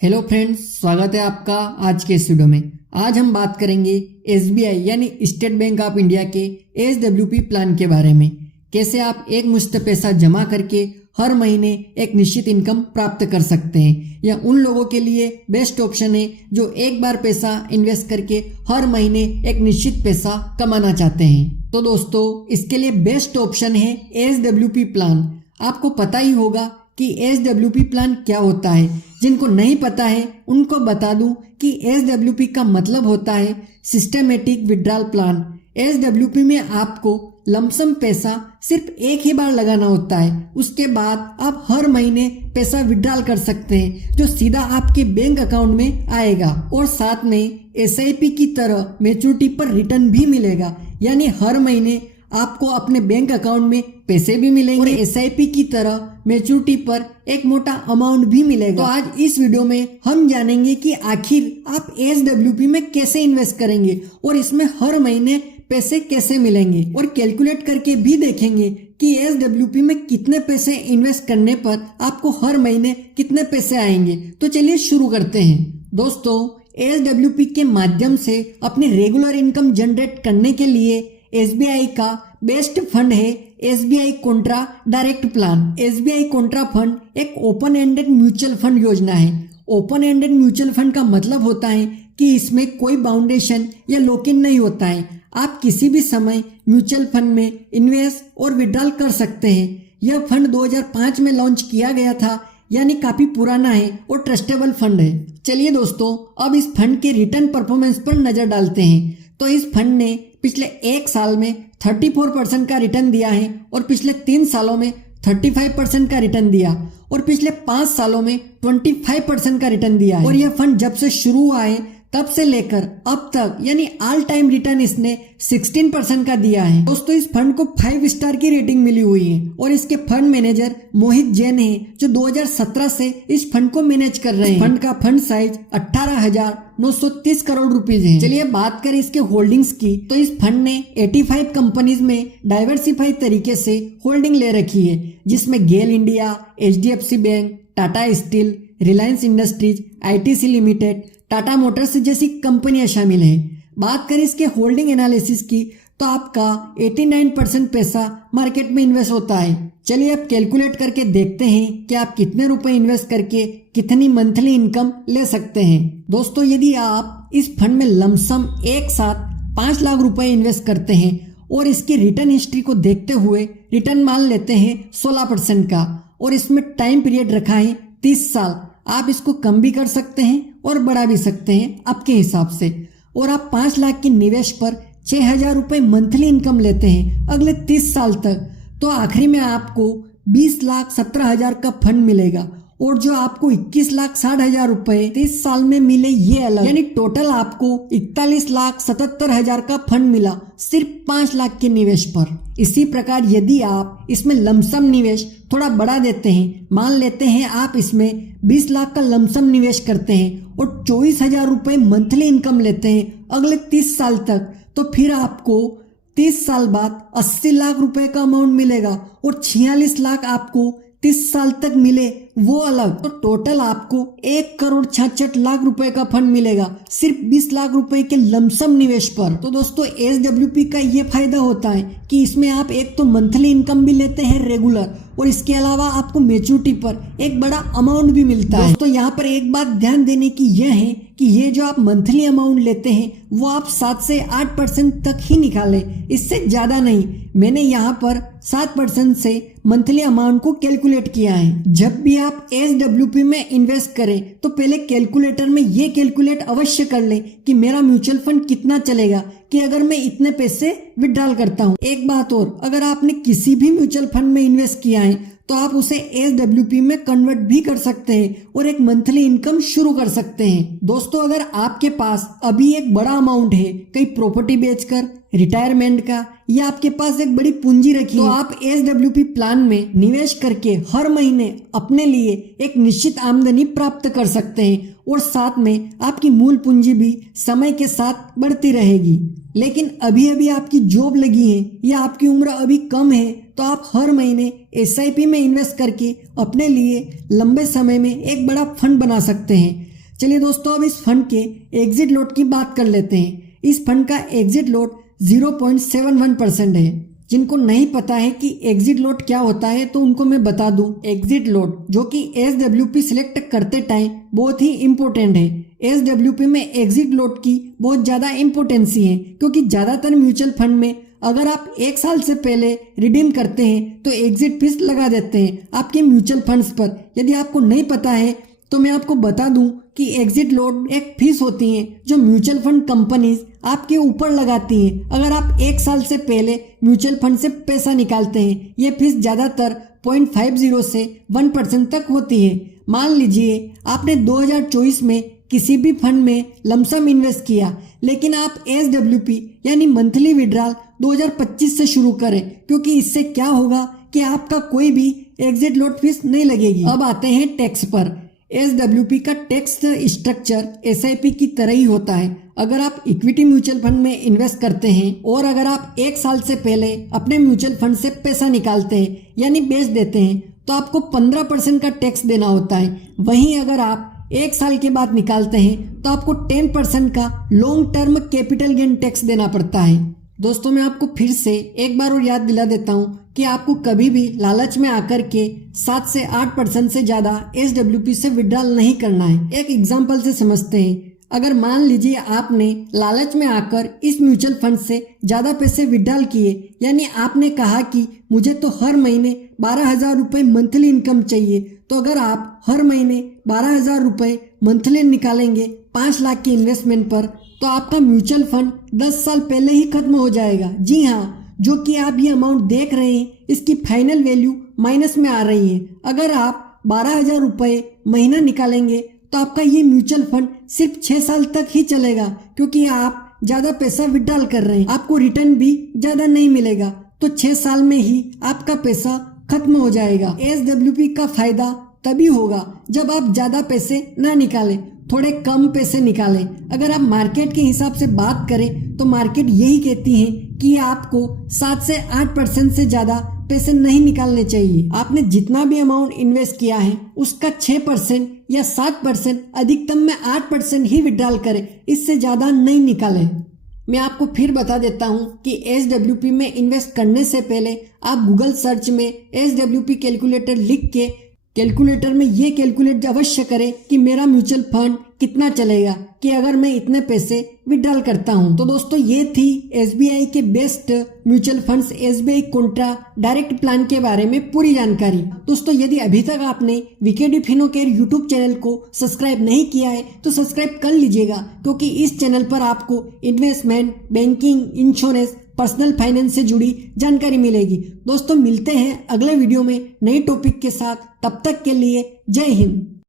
Hello friends, स्वागत है आपका आज के इस वीडियो में। आज हम बात करेंगे एसबीआई यानी स्टेट बैंक ऑफ इंडिया के एसडब्ल्यूपी प्लान के बारे में। कैसे आप एक मुश्त पैसा जमा करके हर महीने एक निश्चित इनकम प्राप्त कर सकते हैं। यह उन लोगों के लिए बेस्ट ऑप्शन है जो एक बार पैसा इन्वेस्ट करके हर महीने एक निश्चित पैसा कमाना चाहते हैं। तो दोस्तों, इसके लिए बेस्ट ऑप्शन है एसडब्ल्यूपी प्लान। आपको पता ही होगा कि एसडब्ल्यूपी प्लान क्या होता है। जिनको नहीं पता है उनको बता दूं कि एसडब्ल्यूपी का मतलब होता है सिस्टमेटिक विड्रॉल प्लान। एसडब्ल्यूपी में आपको लमसम पैसा सिर्फ एक ही बार लगाना होता है। उसके बाद आप हर महीने पैसा विड्रॉल कर सकते हैं जो सीधा आपके बैंक अकाउंट में आएगा, और साथ में एसआईपी की तरह मैच्योरिटी पर रिटर्न भी मिलेगा। यानी हर महीने आपको अपने बैंक अकाउंट में पैसे भी मिलेंगे और एसआईपी की तरह मैच्योरिटी पर एक मोटा अमाउंट भी मिलेगा। तो आज इस वीडियो में हम जानेंगे कि आखिर आप एसडब्ल्यूपी में कैसे इन्वेस्ट करेंगे और इसमें हर महीने पैसे कैसे मिलेंगे, और कैलकुलेट करके भी देखेंगे कि एसडब्ल्यूपी में कितने पैसे इन्वेस्ट करने पर आपको हर महीने कितने पैसे आएंगे। तो चलिए शुरू करते हैं। दोस्तों, एसडब्ल्यूपी के माध्यम से अपनी रेगुलर इनकम जनरेट करने के लिए एसबीआई का बेस्ट फंड है SBI Contra direct plan. SBI Contra fund एक ओपन एंडेड म्यूचुअल फंड योजना है। ओपन एंडेड म्यूचुअल फंड का मतलब होता है कि इसमें कोई बाउंडेशन या लॉक इन नहीं होता है। आप किसी भी समय म्यूचुअल फंड में इन्वेस्ट और विड्रॉल कर सकते हैं। यह फंड 2005 में लॉन्च किया गया था, यानी काफी पुराना है और ट्रस्टेबल फंड है। चलिए दोस्तों, अब इस फंड के रिटर्न परफॉर्मेंस पर नजर डालते हैं। तो इस फंड ने पिछले एक साल में 34% का रिटर्न दिया है, और पिछले 3 सालों में 35% का रिटर्न दिया, और पिछले 5 सालों में 25% का रिटर्न दिया है। और यह फंड जब से शुरू हुआ है तब से लेकर अब तक यानी ऑल टाइम रिटर्न इसने 16% का दिया है। दोस्तों, इस फंड को 5 स्टार की रेटिंग मिली हुई है, और इसके फंड मैनेजर मोहित जैन है जो 2017 से इस फंड को मैनेज कर रहे हैं। फंड का फंड साइज 18,930 करोड़ रुपीज है। चलिए बात करें इसके होल्डिंग्स की, तो इस फंड ने 85 कंपनीज में डाइवर्सिफाई तरीके से होल्डिंग ले रखी है, जिसमें GAIL India, HDFC Bank, Tata Steel, Reliance Industries, ITC Limited, Tata Motors जैसी कंपनियां शामिल हैं। बात करें इसके होल्डिंग एनालिसिस की, तो आपका 89% पैसा मार्केट में इन्वेस्ट होता है। चलिए अब कैलकुलेट करके देखते हैं कि आप कितने रुपए इन्वेस्ट करके कितनी मंथली इनकम ले सकते हैं। दोस्तों, यदि आप इस फंड में लमसम एक साथ 5 लाख रुपए इन्वेस्ट करते हैं और इसकी रिटर्न हिस्ट्री को देखते हुए रिटर्न मान लेते हैं 16% का, और इसमें टाइम पीरियड रखा है 30 साल। आप इसको कम भी कर सकते हैं और बढ़ा भी सकते हैं आपके हिसाब से। और आप 5 लाख के निवेश पर 6,000 रुपए मंथली इनकम लेते हैं अगले 30 साल तक, तो आखिरी में आपको 20,17,000 का फंड मिलेगा। और जो आपको 21,60,000 रुपए 30 साल में मिले ये अलग, यानी टोटल आपको 41,77,000 का फंड मिला सिर्फ 5 लाख के निवेश पर। इसी प्रकार यदि आप इसमें लमसम निवेश थोड़ा बढ़ा देते हैं, मान लेते हैं आप इसमें 20 लाख का लमसम निवेश करते हैं और 24,000 रुपए मंथली इनकम लेते हैं अगले 30 साल तक, तो फिर आपको 30 साल बाद 80 लाख रुपए का अमाउंट मिलेगा, और 46 लाख आपको 30 साल तक मिले वो अलग। तो टोटल आपको 1,66,00,000 रुपए का फंड मिलेगा सिर्फ 20 लाख रुपए के लमसम निवेश पर। तो दोस्तों, एसडब्ल्यूपी का ये फायदा होता है कि इसमें आप एक तो मंथली इनकम भी लेते हैं रेगुलर, और इसके अलावा आपको मैच्योरिटी पर एक बड़ा अमाउंट भी मिलता है। दोस्तों, यहाँ पर एक बात ध्यान देने की यह है कि ये जो आप मंथली अमाउंट लेते हैं वो आप 7 से 8% तक ही निकालें, इससे ज्यादा नहीं। मैंने यहाँ पर 7% से मंथली अमाउंट को कैलकुलेट किया है। जब भी आप एसडब्ल्यूपी में इन्वेस्ट करें तो पहले कैलकुलेटर में ये कैलकुलेट अवश्य कर लें कि मेरा म्यूचुअल फंड कितना चलेगा, कि अगर मैं इतने पैसे विड्रॉल करता हूँ। एक बात और, अगर आपने किसी भी म्यूचुअल फंड में इन्वेस्ट किया है तो आप उसे एसडब्ल्यूपी में कन्वर्ट भी कर सकते हैं और एक मंथली इनकम शुरू कर सकते हैं। दोस्तों, अगर आपके पास अभी एक बड़ा अमाउंट है, कई प्रॉपर्टी बेचकर, रिटायरमेंट का, या आपके पास एक बड़ी पूंजी रखी है, तो आप एसडब्ल्यूपी प्लान में निवेश करके हर महीने अपने लिए एक निश्चित आमदनी प्राप्त कर सकते हैं, और साथ में आपकी मूल पूंजी भी समय के साथ बढ़ती रहेगी। लेकिन अभी अभी आपकी जॉब लगी है या आपकी उम्र अभी कम है, तो आप हर महीने एसआईपी में इन्वेस्ट करके अपने लिए लंबे समय में एक बड़ा फंड बना सकते हैं। चलिए दोस्तों, अब इस फंड के एग्जिट लोड की बात कर लेते हैं। इस फंड का एग्जिट लोड 0.71% है। जिनको नहीं पता है कि एग्जिट लोड क्या होता है तो उनको मैं बता दूं। एग्जिट लोड जो कि SWP सिलेक्ट करते टाइम बहुत ही इम्पोर्टेंट है। SWP में एग्जिट लोड की बहुत ज़्यादा इम्पोर्टेंसी है, क्योंकि ज़्यादातर म्यूचुअल फंड में अगर आप 1 साल से पहले रिडीम करते हैं तो एग्जिट फीस लगा देते हैं आपके म्यूचुअल फंड्स पर। यदि आपको नहीं पता है तो मैं आपको बता दूं कि एग्जिट लोड एक फीस होती है जो म्यूचुअल फंड कंपनीज आपके ऊपर लगाती हैं अगर आप 1 साल से पहले म्यूचुअल फंड से पैसा निकालते हैं। ये फीस ज़्यादातर 0.50 से 1% तक होती है। मान लीजिए आपने 2024 में किसी भी फंड में लमसम इन्वेस्ट किया, लेकिन आप SWP यानी मंथली विड्रॉल 2025 से शुरू करें, क्योंकि इससे क्या होगा कि आपका कोई भी एग्जिट लोड फीस नहीं लगेगी। अब आते हैं टैक्स पर। SWP का टैक्स स्ट्रक्चर SIP की तरह ही होता है। अगर आप इक्विटी म्यूचुअल फंड में इन्वेस्ट करते हैं और अगर आप 1 साल से पहले अपने म्यूचुअल फंड से पैसा निकालते हैं यानी बेच देते हैं तो आपको 15% का टैक्स देना होता है। वहीं अगर आप 1 साल के बाद निकालते हैं तो आपको 10% का long term capital gain tax देना पड़ता है। दोस्तों, मैं आपको फिर से एक बार और याद दिला देता हूँ कि आपको कभी भी लालच में आकर के 7 से 8% से ज़्यादा SWP से विड्रॉल नहीं करना है। एक एग्जाम्पल से समझते हैं। अगर मान लीजिए आपने लालच में आकर इस म्यूचुअल फंड से ज़्यादा पैसे विड्रॉल किए, यानी आपने कहा कि मुझे तो हर महीने 12,000 रुपये मंथली इनकम चाहिए, तो अगर आप हर महीने 12,000 रुपये मंथली निकालेंगे 5 लाख की इन्वेस्टमेंट पर, तो आपका म्यूचुअल फंड 10 साल पहले ही खत्म हो जाएगा। जी हाँ, जो कि आप ये अमाउंट देख रहे हैं इसकी फाइनल वैल्यू माइनस में आ रही है। अगर आप 12,000 रुपये महीना निकालेंगे तो आपका ये म्यूचुअल फंड सिर्फ 6 साल तक ही चलेगा, क्योंकि आप ज़्यादा पैसा विड्रॉल कर रहे हैं। आपको रिटर्न भी ज़्यादा नहीं मिलेगा, तो 6 साल में ही आपका पैसा खत्म हो जाएगा। SWP का फायदा तभी होगा जब आप ज़्यादा पैसे ना निकालें, थोड़े कम पैसे निकालें। अगर आप मार्केट के हिसाब से बात करें तो मार्केट यही कहती है कि आपको 7 से 8% से ज़्यादा पैसे नहीं निकालने चाहिए। आपने जितना भी अमाउंट इन्वेस्ट किया है उसका 6% या 7%, अधिकतम में 8% ही विड्रॉल करें, इससे ज़्यादा नहीं निकालें। मैं आपको फिर बता देता हूं कि SWP में इन्वेस्ट करने से पहले आप गूगल सर्च में SWP कैलकुलेटर लिख के कैलकुलेटर में ये कैलकुलेट अवश्य करें कि मेरा म्यूचुअल फंड कितना चलेगा, कि अगर मैं इतने पैसे विड्रॉल करता हूं। तो दोस्तों, ये थी SBI के best mutual funds SBI Contra direct plan के बारे में पूरी जानकारी। दोस्तों, यदि अभी तक आपने VKD फिनोकेयर यूट्यूब चैनल को सब्सक्राइब नहीं किया है तो सब्सक्राइब कर लीजिएगा, क्योंकि इस चैनल पर आपको investment, banking, insurance, personal finance से जुड़ी जानकारी मिलेगी। दोस्तों, मिलते हैं अगले वीडियो में नई टॉपिक के साथ। तब तक के लिए जय हिंद।